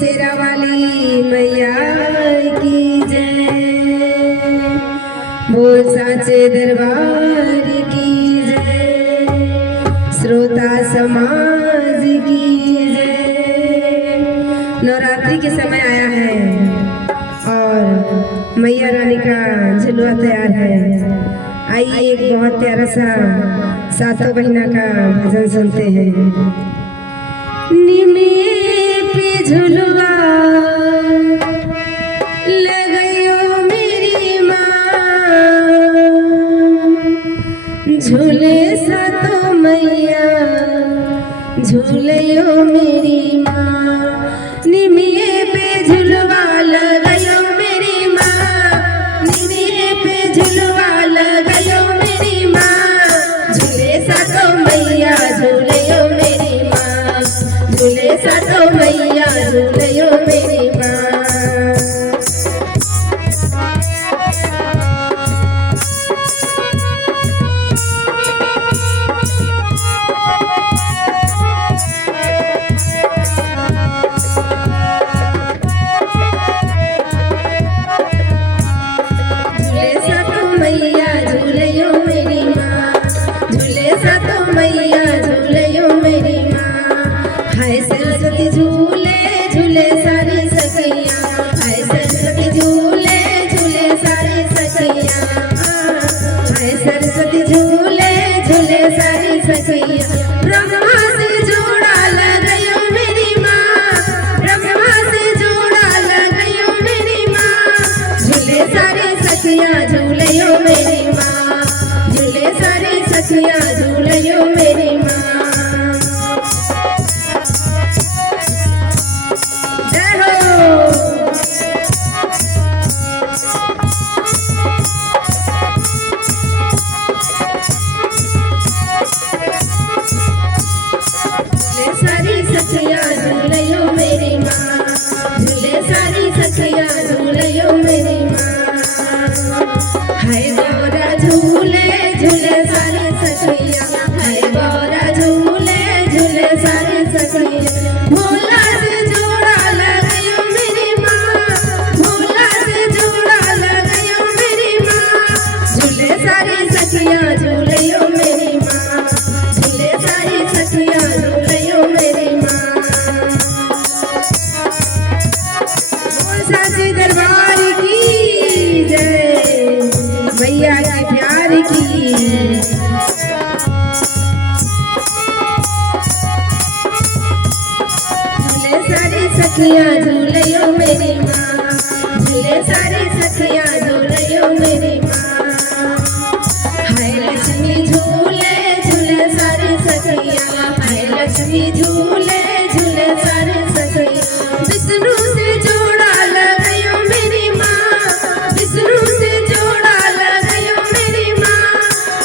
शेरा वाली मैया की जय, बोल साचे दरबार की जय, श्रोता समाज की जय। नवरात्रि के समय आया है और मैया रानी का झुलुआ तैयार है। आइए एक बहुत प्यारा सा सातों महीना का भजन सुनते हैं। निमे पे झुलुआ लगायो मेरी माँ, झूले सातों मैया झूलियो मेरी माँ। निमिये पे झुलुआ लगायो मेरी माँ, निमिये पे झुलुआ लगायो मेरी माँ, झूले सातों मैया झूलियो मेरी माँ, झूले सातों मैया झूलियो मेरी माँ। सरस्वती झूले झूले सारी सखैया, हाय सरस्वती झूले झूले सारी सखैया, हाय सरस्वती झूले झूले सारी सखैया। ब्रह्मा से जोड़ा लगायो मेरी माँ, ब्रह्मा से जोड़ा लगायो मेरी माँ, झूले सारी सखैया झूलियो मेरी माँ, झूले सारी सखैया झूलियो मेरी माँ। सारी सखिया झूलियो मेरी माँ, झूले सारी सखिया झूलियो मेरी माँ। हाय गौरा झूले झूले सारी सखिया, हाय गौरा झूले झूले सारी सखिया। भोला से जोड़ा लगायो मेरी माँ, भोला से जोड़ा लगायो मेरी माँ, झूले सारी सखिया झूलियो मेरी माँ, झूले सारी सखिया झूलियो मेरी माँ। साचे दरबार की जय, मैया के प्यार की। झूले सारी सखिया झूलियो मेरी माँ, झूले सारी सखिया झूलियो मेरी माँ। हाय लक्ष्मी झूले झूले सारी सखिया, हाय लक्ष्मी झूले झूले सारी सखिया। विष्णु से जोड़ा लगायो मेरी माँ, विष्णु से जोड़ा लगायो मेरी माँ,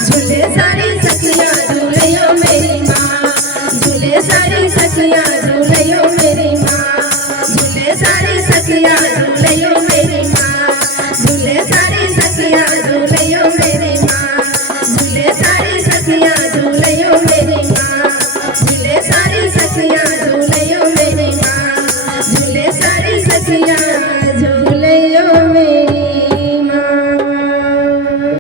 झूले सारी सखिया झूलियो मेरी माँ, झूले सारी सखिया झूलियो मेरी माँ, झूले सारी सखिया झूलियो मेरी माँ, झूले सारी सखिया झूलियो मेरी माँ, झूले सारी सखिया।